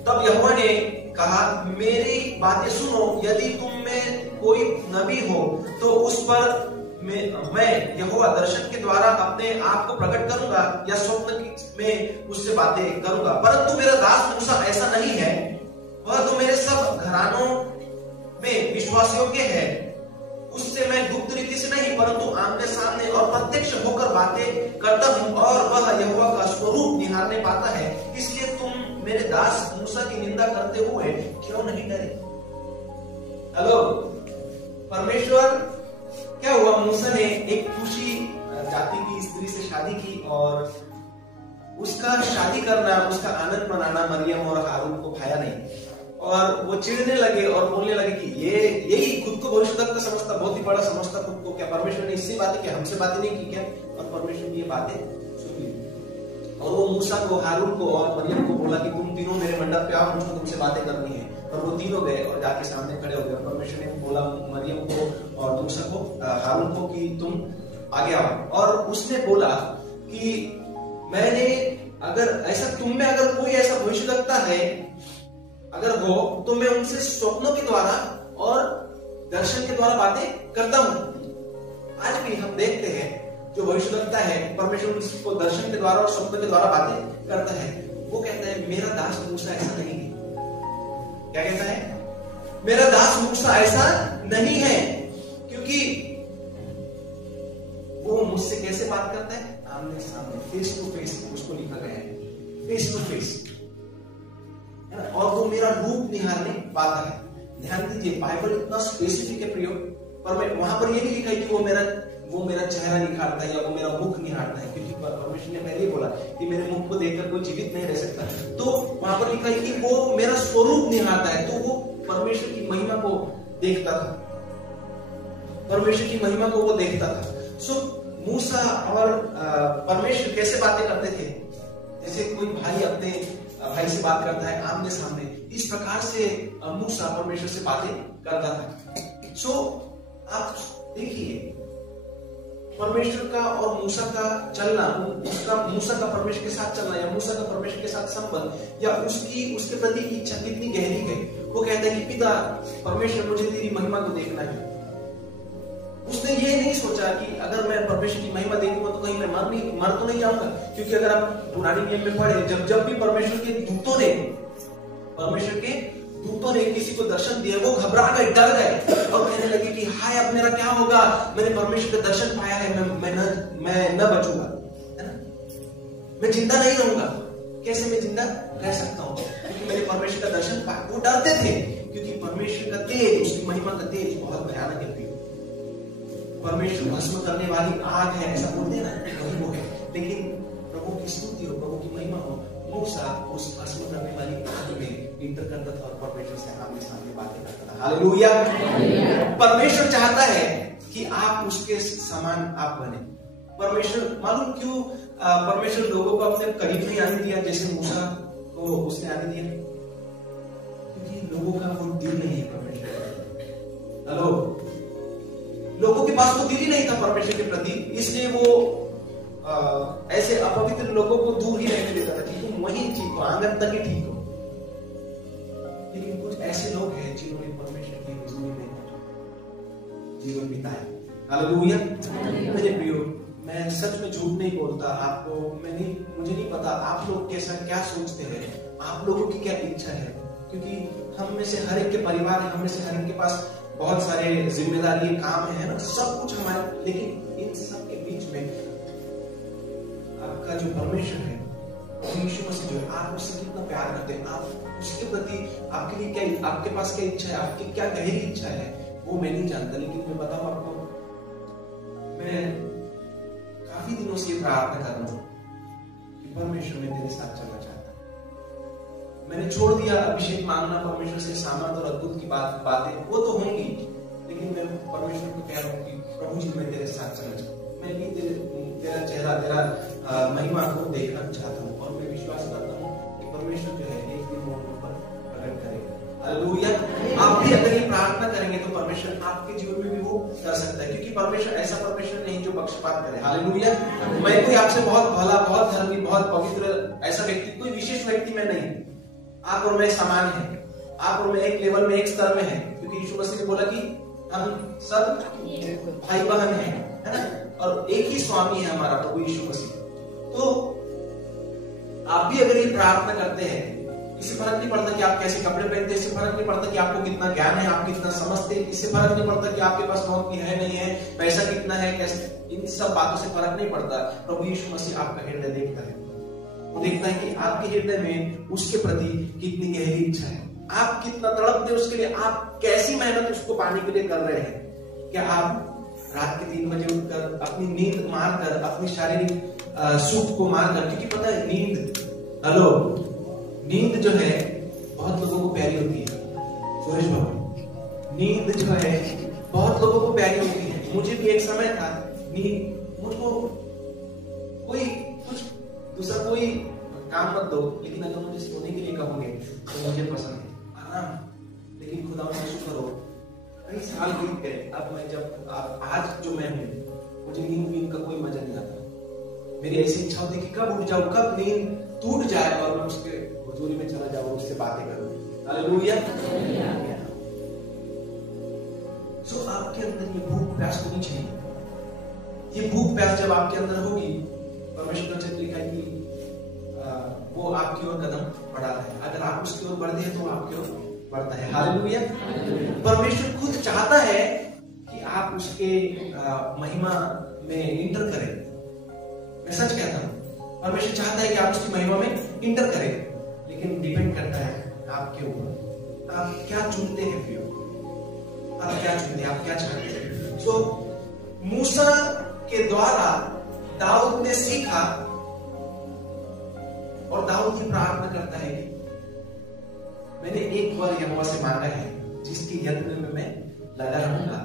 तब यहोवा ने कहा, मेरी बातें सुनो। यदि तुम में कोई नबी हो तो उस पर मैं यहोवा दर्शन के द्वारा अपने आप को प्रकट करूंगा या स्वप्न में उससे बातें करूंगा। परंतु मेरा दास मूसा ऐसा नहीं है। वह तो मेरे सब घरानों में विश्वास योग्य है। उससे मैं गुप्त रीति से नहीं परंतु आमने सामने और प्रत्यक्ष होकर बातें करता हूँ और वह यहोवा का स्वरूप निहारने पाता है। इसलिए तुम मेरे दास मूसा की निंदा करते हुए क्यों नहीं डरे? हेलो, परमेश्वर क्या हुआ? मूसा ने एक कुशी जाति की स्त्री से शादी की और उसका शादी करना, उसका आनंद मनाना मरियम और हारून को भाया नहीं और वो चिढ़ने लगे और बोलने लगे कि यही खुद को भविष्यवक्ता समझता, बहुत ही बड़ा समझता खुद को। क्या परमेश्वर ने इससे बातें की, हमसे बातें नहीं की क्या? और परमेश्वर ने ये बातें सुन ली और वो मूसा को, हारून को और मरियम को बोला कि तुम तीनों मेरे मंडप पे आओ, मुझको तुमसे बातें करनी है। और वो तीनों गए और जाके सामने खड़े हो गए। परमेश्वर ने बोला मरियम को और मूसा को, हारून को कि तुम आगे आओ। और उसने बोला कि मैंने अगर ऐसा तुम में अगर कोई ऐसा भविष्यवक्ता है अगर हो तो मैं उनसे स्वप्नों के द्वारा और दर्शन के द्वारा बातें करता हूं। आज भी हम देखते हैं जो भविष्यवक्ता है परमेश्वर उसको दर्शन के द्वारा और स्वप्न के द्वारा बातें करता है। वो कहता है मेरा दास मूसा ऐसा नहीं है। क्या कहता है? मेरा दास मूसा ऐसा नहीं है, क्योंकि वो मुझसे कैसे बात करता है? आमने सामने, फेस टू फेस, उसको लिखा गया है फेस टू फेस, और वो मेरा रूप निहारने पाता है। ध्यान दीजिए, बाइबल इतना स्पेसिफिक है प्रियो, पर मैं वहां पर ये नहीं लिखा है कि वो मेरा चेहरा निखारता है या वो मेरा मुख निहारता है, क्योंकि परमेश्वर ने पहले ही बोला कि मेरे मुख को देखकर कोई जीवित नहीं रह सकता। तो वहां पर लिखा है कि वो मेरा स्वरूप निहारता है, तो वो परमेश्वर की महिमा को देखता था, परमेश्वर की महिमा को वो देखता था। सो मूसा और परमेश्वर कैसे बातें करते थे? जैसे कोई भाई अपने भाई से बात करता है आमने सामने, इस प्रकार से मूसा परमेश्वर से बातें करता था। सो आप देखिए, परमेश्वर का और मूसा का चलना, मूसा का परमेश्वर के साथ चलना या मूसा का परमेश्वर के साथ संबंध या उसके प्रति इच्छा कितनी गहरी है। वो कहता है कि पिता परमेश्वर, मुझे तेरी महिमा को देखना है। उसने ये नहीं सोचा कि अगर मैं परमेश्वर की महिमा देखूंगा तो कहीं मैं मर तो नहीं जाऊंगा, क्योंकि अगर आप पुरानी नियम में पढ़े, जब भी परमेश्वर के दूतों ने किसी को दर्शन दिया, वो घबरा गए, डर गए और कहने लगे कि हाय, अब मेरा क्या होगा? मैंने परमेश्वर का दर्शन पाया है, मैं न बचूंगा, है ना? मैं जिंदा नहीं रहूंगा। कैसे मैं जिंदा रह सकता हूँ? क्योंकि मैंने परमेश्वर का दर्शन पाया। वो डरते थे, क्योंकि परमेश्वर का तेज, उसकी महिमा का तेज बहुत भयानक है। परमेश्वर भस्म करने वाली आग है, ऐसा बोलते हैं ना, वही वो है। लेकिन प्रभु की स्तुति हो, प्रभु की महिमा हो, मूसा उस भस्म करने वाली आग में इंटर करता था और परमेश्वर से आमने सामने बातें करता था। हालेलुया। परमेश्वर चाहता है कि आप उसके समान आप बने। परमेश्वर, मालूम क्यों परमेश्वर लोगों को अपने करीब नहीं आने दिया जैसे मूसा को उसने आने दिया? क्योंकि लोगों का वो दिल नहीं है परमेश्वर। हेलो, लोगों के पास तो दिल ही नहीं था परमेश्वर के प्रति, इसलिए वो ऐसे अपवित्र लोगों को दूर ही रहने देता था कि तुम वहीं ठीक हो, आंगन तक ही ठीक हो। लेकिन कुछ ऐसे लोग हैं जिन्होंने परमेश्वर की हुजूरी में जीवन बिताया। हालेलुया। मेरे प्रियो, मैं सच में झूठ नहीं बोलता आपको, मुझे नहीं पता आप लोग कैसा क्या सोचते हैं, आप लोगों की क्या इच्छा है, क्योंकि हम में से हर एक के परिवार है, हम में से हर एक के पास बहुत सारे जिम्मेदारी, काम है ना, सब कुछ हमारे। लेकिन इन सब के बीच में आपका जो परमेश्वर है, यीशु मसीह जो है, आप उससे कितना प्यार करते हैं, आप उसके प्रति आपके लिए क्या, आपके पास क्या इच्छा है, आपकी क्या गहरी इच्छा है, वो मैं नहीं जानता। लेकिन मैं बताऊं आपको, मैं काफी दिनों से प्रार्थना कर रहा हूं कि परमेश्वर में तेरे साथ चलना चाहता हूं। मैंने छोड़ दिया अभिषेक मांगना, परमेश्वर से सामर्थ और अद्भुत की बातें वो तो होंगी, लेकिन मैं परमेश्वर को कह रहा हूँ कि प्रभु जी, मैं तेरे साथ चलना चाहता हूँ, मैं भी तेरा चेहरा, तेरा महिमा को देखना चाहता हूँ। और मैं विश्वास करता हूँ कि परमेश्वर जो है एक दिन वो ऊपर प्रकट करेगा। हालेलुया। आप भी अगर ये प्रार्थना करेंगे तो परमेश्वर आपके जीवन में भी वो कर सकता है, क्योंकि परमेश्वर ऐसा परमेश्वर नहीं जो पक्षपात करे। हालेलुया। मैं कोई आपसे बहुत भला, बहुत धर्मी, बहुत पवित्र ऐसा व्यक्ति, कोई विशेष व्यक्ति मैं नहीं, आप और मैं समान है, आप और मैं एक लेवल में, एक स्तर में है, क्योंकि यीशु मसीह ने बोला कि हम सब भाई बहन हैं, है ना, और एक ही स्वामी है हमारा प्रभु यीशु मसीह। तो आप भी अगर ये प्रार्थना करते हैं, इससे फर्क नहीं पड़ता कि आप कैसे कपड़े पहनते हैं, इससे फर्क नहीं पड़ता कि आपको कितना ज्ञान है, आप कितना समझते हैं, इससे फर्क नहीं पड़ता कि आपके पास नौकरी है नहीं है, पैसा कितना है, कैसे, इन सब बातों से फर्क नहीं पड़ता। प्रभु यीशु मसीह आपका हृदय देखता है, वो देखता है कि आपके हृदय में उसके प्रति कितनी गहरी इच्छा है, आप कितना तड़पते हैं उसके लिए, आप कैसी मेहनत उसको पाने के लिए कर रहे हैं। क्या आप रात के 3 बजे उठकर अपनी नींद मारकर, अपनी शारीरिक सुख को मारकर, क्योंकि पता है नींद, हेलो, नींद जो है बहुत लोगों को प्यारी होती है। सुरेश बाबू, नींद जो है बहुत लोगों को प्यारी होती है। मुझे भी एक समय था, नींद मुझको कोई कुछ दूसरा कोई काम मत दो, लेकिन अगर मुझे सोने के लिए कहोगे तो मुझे पसंद है आराम। लेकिन खुदा का शुक्र हो, कई साल बीत गए, अब मैं जब आज जो मैं हूँ, मुझे नींद का कोई मजा नहीं आता। मेरी ऐसी इच्छा होती कि कब उठ जाऊं, कब नींद टूट जाए और मैं उसके हुजूरी में चला जाऊं, उससे बातें करूं। हालेलुया। सो आपके अंदर ये भूख प्यास होनी चाहिए। ये भूख प्यास जब आपके अंदर होगी, परमेश्वर ने लिखा है कि वो आपकी ओर कदम बढ़ा रहा है। अगर आप उसकी ओर बढ़ते हैं तो आपकी ओर बढ़ता है। हालेलुया। परमेश्वर खुद चाहता है कि आप उसके महिमा में इंटर करें। मैं सच कहता हूं, परमेश्वर चाहता है कि आप उसकी महिमा में इंटर करें, लेकिन डिपेंड करता है आपके ऊपर, आप क्या चुनते हैं प्रियो, आप क्या चुनते हैं, आप क्या चाहते हैं। सो मूसा के द्वारा दाऊद ने सीखा, और दाऊद ये प्रार्थना करता है कि मैंने एक बार यहोवा से मांगा है जिसके यत्न में मैं लगा रहूंगा,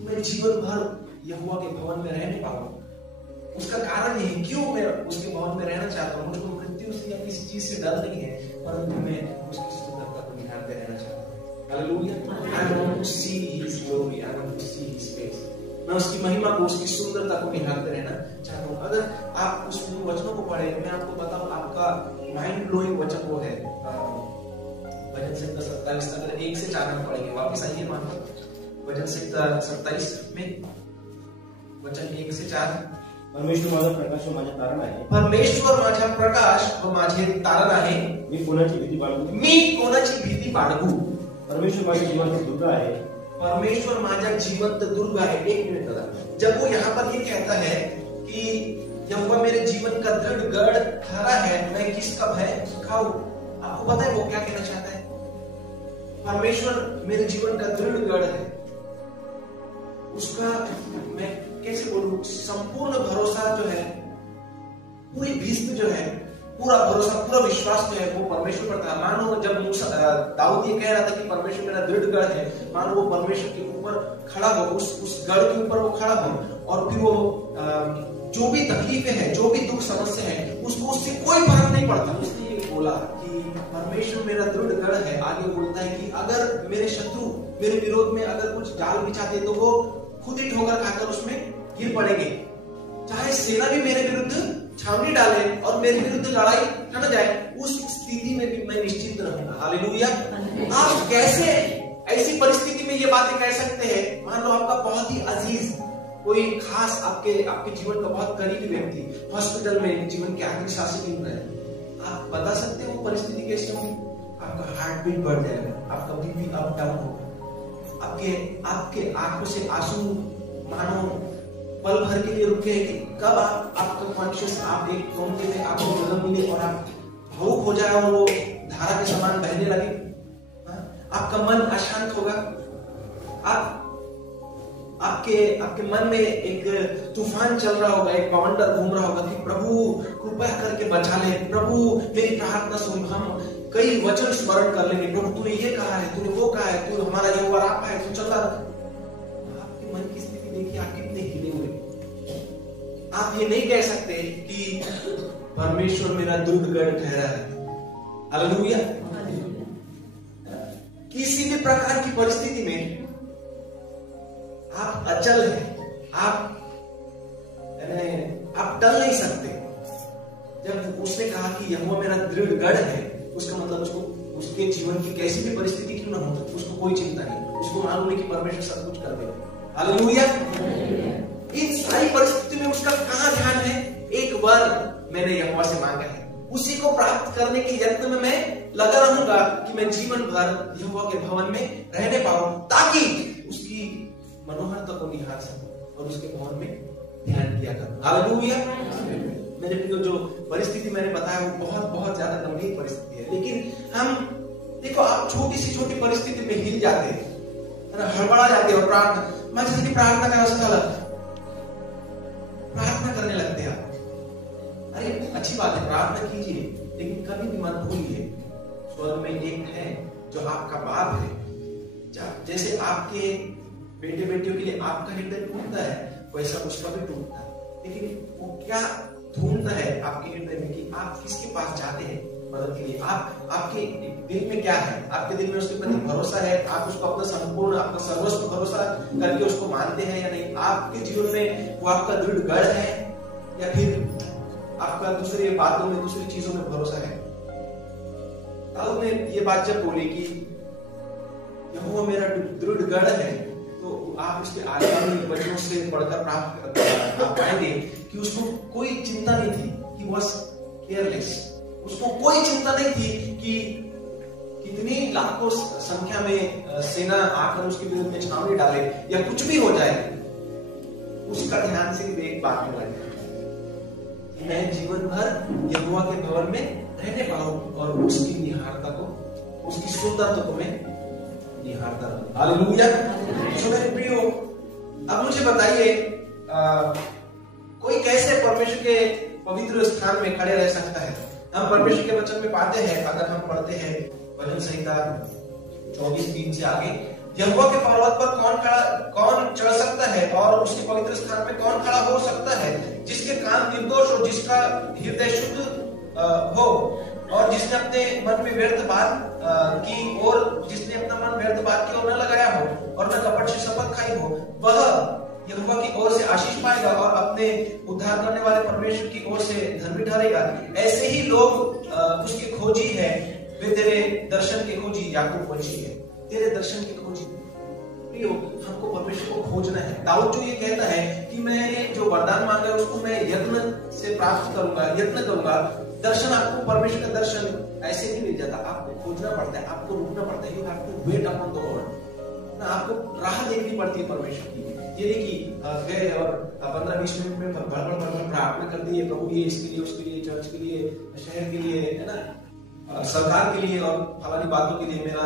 मैं जीवन भर यहोवा के भवन में रहने पाऊंगा। उसका कारण ये है क्यों मैं उसके भवन में रहना चाहता हूँ। मुझको मृत्यु से या किसी चीज से डर नहीं है, परंतु मैं उसकी सुंदरता को निहारते रहना चाहता हूँ। Hallelujah. I want to see his glory, I want to see his face। मैं उसकी महिमा को, उसकी सुंदरता को निहारते रहना चाहता हूँ। अगर आप उस वचनों को पढ़े, मैं आपको बताऊं, आपका माइंड ब्लोइंग वचन वो है वचन संहिता 27, अगर 1 से 4 हम पढ़ेंगे, वापस आइए मानो वचन संहिता 27 में वचन 1 से 4। परमेश्वर माझा प्रकाश व माझे तारण आहे, परमेश्वर माझा प्रकाश व माझे तारण आहे, मी कोणाची भीती बाळगू, मी कोणाची भीती बाळगू। परमेश्वर माझ्या जीवनात दुर्ग आहे, परमेश्वर माझा जीवंत दुर्ग है। एक मिनट दादा, जब वो यहाँ पर ये कहता है कि यहोवा मेरे जीवन का दृढ़ गढ़ खड़ा है, मैं किसका भय खाऊं, आपको पता है वो क्या कहना चाहता है? परमेश्वर मेरे जीवन का दृढ़ गढ़ है, उसका मैं कैसे बोलूं, संपूर्ण भरोसा जो है, पूरी भीष्म जो है, पूरा भरोसा, पूरा विश्वास जो है वो परमेश्वर पर था। मानो जब दाऊद ये कह रहा था कि परमेश्वर मेरा दृढ़ गढ़ है, मानो वो परमेश्वर के ऊपर खड़ा हो, उस गढ़ के ऊपर वो खड़ा हो, और फिर वो जो भी तकलीफें हैं, जो भी दुख समस्या है, उसको उससे कोई फर्क नहीं पड़ता। उसने ये बोला कि परमेश्वर मेरा दृढ़ गढ़ है। आगे बोलता है कि अगर मेरे शत्रु मेरे विरोध में अगर कुछ जाल बिछाते तो वो खुद ही ठोकर खाकर उसमें गिर पड़ेंगे, चाहे सेना भी मेरे विरुद्ध छावनी डाले और मेरे विरुद्ध लड़ाई लड़ जाए, उस स्थिति में भी मैं निश्चिंत रहूंगा। हालेलुया। आप कैसे ऐसी परिस्थिति में ये बातें कह सकते हैं? मान लो आपका बहुत ही अजीज कोई खास आपके जीवन का बहुत करीबी व्यक्ति हॉस्पिटल में जीवन के आखिरी सांसें गिन रहे हैं, आप बता सकते हो वो परिस्थिति कैसे होगी? आपका हार्ट बीट बढ़ जाएगा, आपका बीपी अप डाउन होगा, आपके आंखों से आंसू मानो पल भर के लिए रुके हैं कि कब आपका कॉन्शियस, आप एक कोने में आपको जन्म मिले और आप भावुक हो जाए और वो धारा के समान बहने लगे। आपका मन अशांत होगा, आपके मन में एक तूफान चल रहा होगा, एक बवंडर घूम रहा होगा कि प्रभु कृपया करके बचा ले, प्रभु मेरी प्रार्थना सुन। हम कई वचन स्मरण कर लेंगे, प्रभु तूने ये कहा है, तूने वो कहा है, तू हमारा यहोवा राफा है, तू चलता। आपके मन की स्थिति देखिए, आप कितने हिले हुए। आप ये नहीं कह सकते कि परमेश्वर मेरा दृढ़ गढ़ ठहरा है। हालेलुया। किसी भी प्रकार की परिस्थिति में आप अचल हैं, आप टल नहीं सकते। जब उसने कहा कि यहोवा मेरा दृढ़ गढ़ है, उसका मतलब उसके जीवन की कैसी भी परिस्थिति क्यों ना हो, उसको कोई चिंता नहीं, उसको मालूम है कि परमेश्वर सब कुछ कर देगा। हालेलुया। इन सारी परिस्थिति में उसका कहां ध्यान है? एक वर मैंने यहोवा से मांगा है, उसी को प्राप्त करने के यत्न में मैं लगा रहूंगा कि मैं जीवन भर यहोवा के भवन में रहने पाऊं, ताकि उसकी मनोहरता को निहार सकूं और उसके भवन में ध्यान किया करूं। हालेलुया। मेरे प्रियो, जो परिस्थिति मैंने बताया वो बहुत बहुत ज्यादा गंभीर परिस्थिति है, लेकिन हम देखो, आप छोटी सी छोटी परिस्थिति में हिल जाते हैं, हड़बड़ा जाते हैं और प्रार्थना का अवस्था प्रार्थना करने लगते हैं। अरे अच्छी बात है, प्रार्थना कीजिए, लेकिन कभी भी मत भूलिए स्वर्ग में एक है जो आपका बाप है। जैसे आपके बेटे बेटियों के लिए आपका हृदय टूटता है, वैसा उसका भी टूटता है, लेकिन वो क्या ढूंढता है आपके हृदय में कि आप किसके पास जाते हैं मदद के लिए। आपके दिल में क्या है? आपके दिल में उसके प्रति भरोसा है? आप उसको अपना संपूर्ण, अपना सर्वस्व भरोसा करके उसको मानते हैं या नहीं? आपके जीवन में वो आपका दृढ़ गढ़ है या फिर आपका दूसरी बातों में, दूसरी चीजों में भरोसा है? दाऊद ने ये बात जब बोली कि यहोवा मेरा दृढ़ गढ़ है, तो आप इसके आगामी वचनों से पढ़कर प्राप्त पाएंगे कि उसको कोई चिंता नहीं थी, he was careless। उसको कोई चिंता नहीं थी कि कितनी लाखों संख्या में सेना आकर उसके विरुद्ध में छावनी डाले या कुछ भी हो जाए, उसका ध्यान सिर्फ एक बात में लगे कि मैं जीवन भर यहोवा के भवन में रहने पाऊं और उसकी निहारता को, उसकी सुंदरता को मैं निहारता रहूं। हालेलुया। सो मेरे प्रियो, अब मुझे बताइए कोई कैसे परमेश्वर के पवित्र स्थान में खड़े रह सकता है? हम परमेश्वर के वचन में पाते हैं, अगर हम पढ़ते हैं भजन संहिता 24:3 से आगे, यहोवा के पर्वत पर कौन चढ़ सकता है और उसके पवित्र स्थान में कौन खड़ा हो सकता है? जिसके कान निर्दोष हो, जिसका हृदय शुद्ध हो और जिसने अपने मन में व्यर्थ बात की और जिसने अपना मन व्यर्थ बात की ओर न लगाया हो और न कपट से शपथ खाई हो, वह यहोवा की ओर से आशीष पाएगा और अपने उद्धार करने वाले परमेश्वर की ओर से धर्मी ठहरेगा। ऐसे ही लोग उसके खोजी है, वे तेरे दर्शन के खोजी, याकूब वंशी है, तेरे दर्शन के खोजी। प्रियो, हमको परमेश्वर को खोजना है। दाऊद जो ये कहता है कि मैंने जो वरदान मांगा है उसको मैं यत्न से प्राप्त करूंगा, यत्न करूंगा। दर्शन, आपको परमेश्वर का दर्शन ऐसे नहीं मिल जाता, आपको खोजना पड़ता है, आपको रुकना पड़ता है। You have to wait upon the Lord. आपको राह देखनी पड़ती है परमेश्वर की। ये नहीं कि गए और 15-20 मिनट में भर प्रार्थना कर दी है, प्रभु ये इसके लिए, उसके लिए, चर्च के लिए, शहर के लिए, है ना, सरकार के लिए और फलानी बातों के लिए, मेरा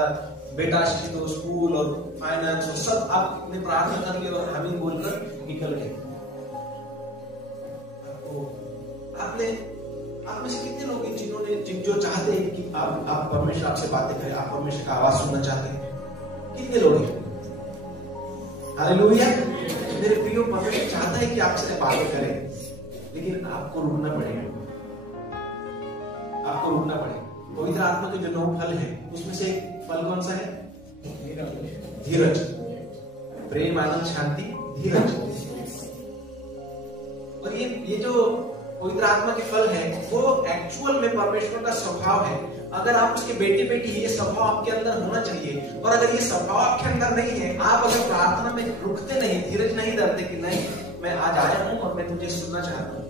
बेटा शिक्षित हो, स्कूल और फाइनेंस और सब आपने प्रार्थना कर लिया और हमीन बोलकर निकल गए। आप में से कितने लोग हैं जिन्होंने जो चाहते हैं कि आप परमेश्वर आपसे बातें करें, आप परमेश्वर का आवाज सुनना चाहते हैं? कितने लोग हैं? हालेलुया। मेरे प्रियो, परमेश्वर चाहता है कि आपसे बातें करें, लेकिन आपको रुकना पड़ेगा, आपको रुकना पड़ेगा। पवित्र आत्मा के जो 9 फल है उसमें से एक फल कौन सा है? धीरज, प्रेम, आनंद, शांति, धीरज। और ये जो पवित्र आत्मा के फल है वो एक्चुअल में परमेश्वर का स्वभाव है। अगर आप उसके बेटे बेटी, ये स्वभाव आपके अंदर होना चाहिए। और अगर ये स्वभाव आपके अंदर नहीं है, आप अगर प्रार्थना में रुकते नहीं, धीरज नहीं धरते कि नहीं मैं आज आया हूं और मैं तुझे सुनना चाहता हूं,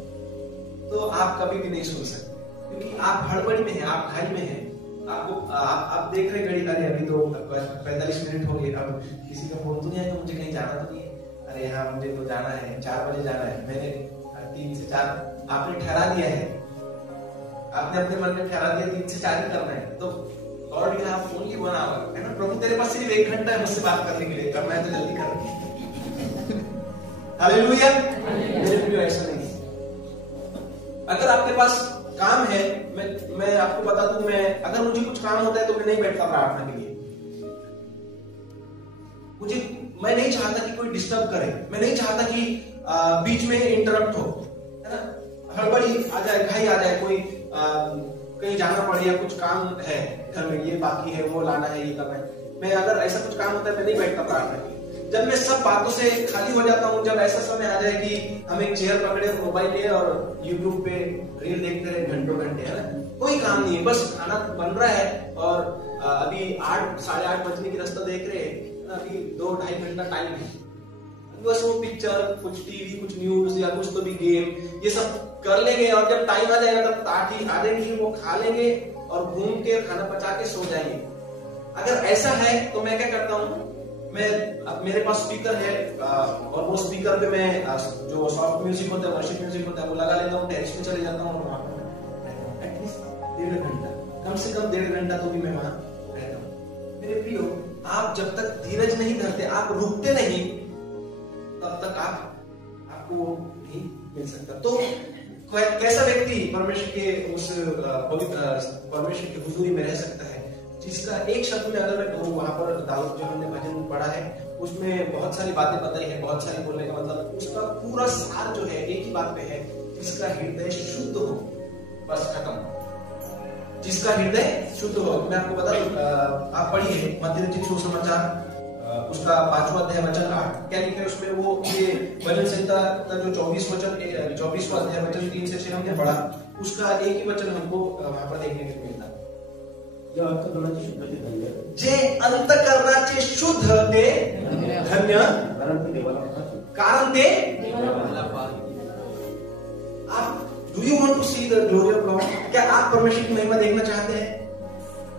तो आप कभी भी नहीं सुन सकते, क्योंकि आप हड़बड़ी में हैं, आप घाई में हैं। आपको आप देख रहे घड़ी, अरे अभी तो 45 मिनट हो गए, अब किसी का फोन तो नहीं है, तो मुझे कहीं जाना तो नहीं है, अरे हाँ मुझे तो जाना है, 4 बजे जाना है, मैंने 3 से 4 आपने ठहरा दिया है, आपने अपने मन में ठहरा दिया 3 से 4 ही करना है। तो Lord, you have only 1 hour, है ना प्रभु, तेरे पास सिर्फ 1 घंटा है मुझसे बात करने के लिए, करना है तो जल्दी कर। हालेलुया। मेरे प्रियो, ऐसा नहीं। अगर आपके पास काम है, मैं आपको बता दूं, अगर मुझे कुछ काम होता है तो मैं नहीं बैठता प्रार्थना के लिए। मैं नहीं चाहता कि कोई डिस्टर्ब करे, मैं नहीं चाहता कि बीच में इंटरप्ट हो, है ना, हड़बड़ी आ जाए, घाई आ जाए, कोई कहीं जाना पड़े या कुछ काम है घर में, ये बाकी है, वो लाना है, ये करना है। मैं अगर ऐसा कुछ काम होता है मैं नहीं बैठता प्रार्थना के लिए। जब मैं सब बातों से खाली हो जाता हूँ, जब ऐसा समय आ जाए कि हम एक चेयर पकड़े, मोबाइल लिए और यूट्यूब पे रील देखते रहे घंटों घंटे, है ना, कोई काम नहीं है, बस खाना बन रहा है और अभी 8 साढ़े 8 बजने की रास्ता देख रहे हैं, अभी 2-2.5 घंटा टाइम है, बस वो पिक्चर, कुछ टीवी, कुछ न्यूज या कुछ तो भी गेम, ये सब कर लेंगे और जब टाइम आ जाएगा तब ताटी आ जाएगी, वो खा लेंगे और घूम के खाना पचा के सो जाएंगे। अगर ऐसा है तो मैं क्या करता हूँ, मेरे पास स्पीकर है और वो स्पीकर पे मैं जो सॉफ्ट म्यूजिक होता है, वर्शिप म्यूजिक होता है, वो लगा लेता हूँ, टेरेस में चले जाता हूँ और वहां पर एटलीस्ट 1.5 घंटा, कम से कम 1.5 घंटा तो भी मैं वहां रहता हूँ। मेरे प्रियो, आप जब तक धीरज नहीं धरते, आप रुकते नहीं, तब तक आपको नहीं मिल सकता। तो कैसा व्यक्ति परमेश्वर के परमेश्वर की हुजूरी में रह सकता है, जिसका एक शब्द में अगर मैं कहूँ, वहां पर दाऊद जो हमने भजन पढ़ा है उसमें बहुत सारी बातें बताई है, बहुत सारी बोलने का मतलब, उसका पूरा सार जो है एक ही बात पे है, जिसका हृदय शुद्ध हो, बस खत्म। जिसका हृदय शुद्ध हो। मैं आपको बता दूं, आप पढ़िए मत्ती रचित सुसमाचार उसका 5वां अध्याय वचन 8, क्या लिखे उसमें, वो ये भजन संहिता का जो 24वां अध्याय वचन 3 से 6 हमने पढ़ा, उसका एक ही वचन हमको वहां पर देखने को मिलता है, जे अंतःकरणाचे शुद्ध ते धन्य, कारण ते आप do you want to see the glory of God? क्या आप परमेश्वर की महिमा देखना चाहते हैं?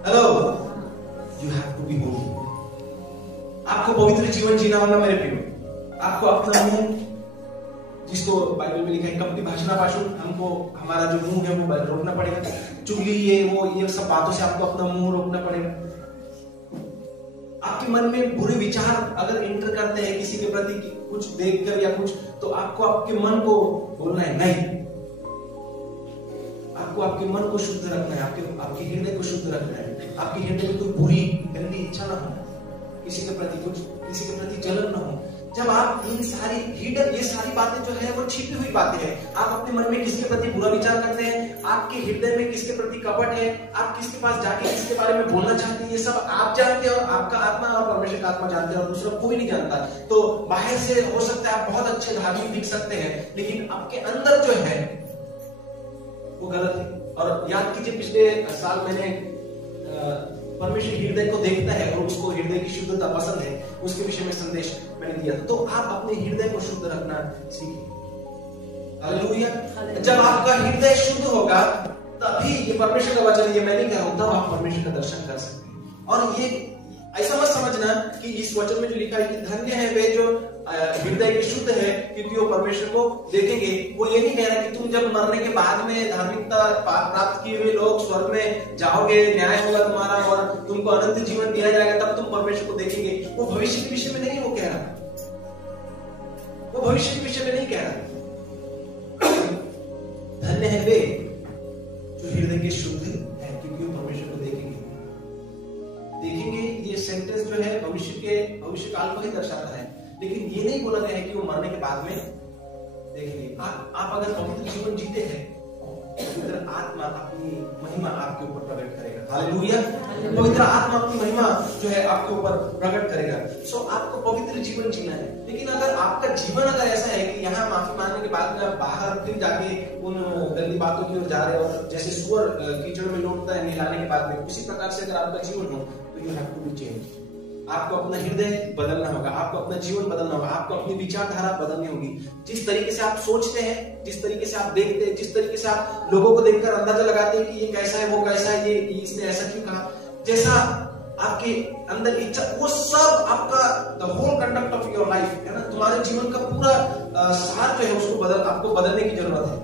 Hello, you have to be holy. पवित्र जीवन जीना होगा मेरे प्रियो। आपको अपना मुंह, जिसको बाइबल में लिखा है कपटी भाषा पाशु, हमको हमारा जो मुंह है वो रोकना पड़ेगा। चुगली ये सब बातों से आपको अपना मुंह रोकना पड़ेगा। आपके मन में बुरे विचार अगर एंटर करते हैं किसी के प्रति कुछ देखकर या कुछ, तो आपको आपके मन को बोलना है नहीं। आपको आपके मन को शुद्ध रखना है, आपके हृदय को शुद्ध रखना है। आपके हृदय में कोई बुरी गंदी इच्छा ना हो, किसी के प्रति जलन ना हो। जब आप इन सारी ये सारी बातें जो है वो छिपी हुई बातें हैं। आप अपने मन में किसके प्रति बुरा विचार करते हैं, आपके हृदय में किसके प्रति कपट है, आप किसके पास जाके किसके बारे में बोलना चाहते हैं, ये सब आप जानते हैं और आपका आत्मा और परमेश्वर का आत्मा जानते हैं और दूसरा कोई नहीं जानता। तो बाहर से हो सकता है आप बहुत अच्छे धार्मिक दिख सकते हैं, लेकिन आपके अंदर जो है वो गलत है। और याद कीजिए पिछले साल मैंने परमेश्वर हृदय को देखता है और उसको हृदय की शुद्धता पसंद है, उसके विषय में संदेश मैंने दिया था। तो आप अपने हृदय को शुद्ध रखना सीखिए। हालेलुया। जब आपका हृदय शुद्ध होगा तभी ये परमेश्वर का वचन, ये मैं नहीं कह रहा हूं, तब आप परमेश्वर का दर्शन कर सकते हैं। और ये ऐसा मत समझना कि इस वचन में जो लिखा है कि धन्य है वे जो हृदय के शुद्ध है क्योंकि वो परमेश्वर को देखेंगे। वो ये नहीं कह रहा कि तुम जब मरने के बाद में धार्मिकता प्राप्त किए हुए लोग स्वर्ग में जाओगे, न्याय होगा तुम्हारा और तुमको अनंत जीवन दिया जाएगा, तब तुम परमेश्वर को देखेंगे। वो भविष्य के विषय में नहीं वो कह रहा, वो भविष्य के विषय में नहीं कह रहा। धन्य है वे जो हृदय के शुद्ध है क्योंकि वो परमेश्वर को देखेंगे। ये सेंटेंस जो है भविष्य काल को ही दर्शाता है, लेकिन ये नहीं बोला गया है कि वो मरने के बाद में देखेंगे। आप अगर पवित्र जीवन जीते हैं, पवित्र आत्मा अपनी महिमा आपके ऊपर प्रकट करेगा। हालेलुया। पवित्र आत्मा अपनी महिमा जो है आपके ऊपर प्रकट करेगा। सो आपको पवित्र जीवन जीना है। लेकिन अगर आपका जीवन अगर ऐसा है कि यहाँ माफी मांगने के बाद में आप बाहर फिर जाके उन गंदी बातों की ओर जा रहे हो और जैसे सुअर कीचड़ में लौटता है नहलाने के बाद में, उसी प्रकार से अगर आपका जीवन हो तो you have to be change. आपको अपना हृदय बदलना होगा, आपको अपना जीवन बदलना होगा, आपको अपनी विचारधारा बदलनी होगी। जिस तरीके से आप सोचते हैं, जिस तरीके से आप देखते हैं, जिस तरीके से आप लोगों को देखकर अंदाजा लगाते हैं कि ये कैसा है, वो कैसा है, ये इसने ऐसा क्यों कहा, जैसा आपके अंदर इच्छा, वो सब आपका the whole conduct of your life है ना, तुम्हारे जीवन का पूरा सार जो है उसको आपको बदलने की जरूरत है।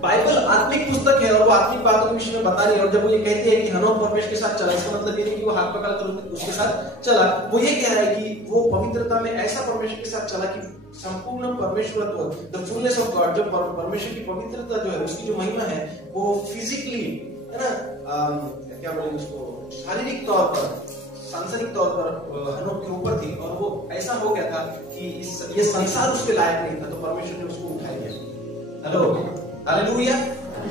बाइबल आत्मिक पुस्तक है और वो आत्मिक बातों के विषय में बता रही है। और जब वो ये कहती है कि हनोक परमेश्वर के साथ चला, इसका मतलब ये नहीं कि वो हाथ पकड़ कर उसके साथ चला। वो ये कह रहा है कि वो पवित्रता में ऐसा परमेश्वर के साथ चला कि संपूर्ण परमेश्वरत्व, द फुलनेस ऑफ गॉड, जो परमेश्वर की पवित्रता जो है, उसकी जो महिमा है, वो फिजिकली है ना, क्या बोलेंगे उसको, शारीरिक तौर पर, सांसारिक तौर पर हनोक के ऊपर थी। और वो ऐसा हो गया था कि ये संसार उसके लायक नहीं था, तो परमेश्वर ने उसको उठा लिया। Hello, hallelujah.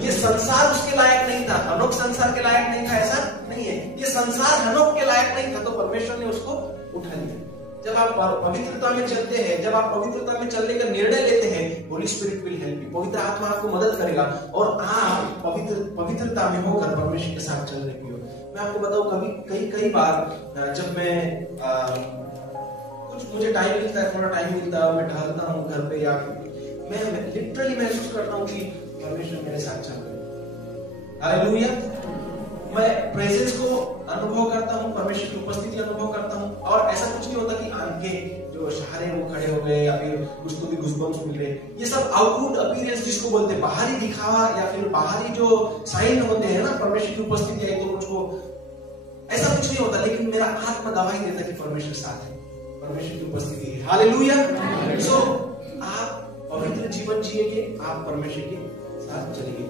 ये संसार उसके लायक नहीं था, हनोक संसार के लायक नहीं था, ऐसा नहीं है। ये संसार हनोक के लायक नहीं था, तो परमेश्वर ने उसको उठा लिया। जब आप पवित्रता में चलते हैं, जब आप पवित्रता में चलने का निर्णय लेते हैं, Holi spirit will help you, पवित्र आत्मा आपको मदद करेगा और आप पवित्रता में होकर परमेश्वर के साथ चलने की ओर। मैं आपको बताऊं, कई बार जब मैं कुछ मुझे टाइम मिलता है, थोड़ा टाइम मिलता है, मैं टहलता हूँ घर पे, या मैं लिटरली महसूस करता हूँ कि परमेश्वर मेरे साथ चल रहे हैं। हालेलुया। मैं प्रेजेंस को अनुभव करता हूँ, परमेश्वर की उपस्थिति अनुभव करता हूँ। और ऐसा कुछ नहीं होता कि आगे जो सहारे वो खड़े हो गए या फिर कुछ तो भी गुस्बम्स मिल रहे। ये सब आउटवुड अपीयरेंस जिसको बोलते हैं, बाहरी दिखावा या फिर बाहरी जो साइन होते हैं ना, परमेश्वर की उपस्थिति आई तो मुझको ऐसा कुछ नहीं होता, लेकिन मेरा आत्मा गवाही देता कि परमेश्वर साथ है, परमेश्वर की उपस्थिति है। हालेलुया। सो आप पवित्र जीवन जिएंगे, आप परमेश्वर के साथ चलेंगे।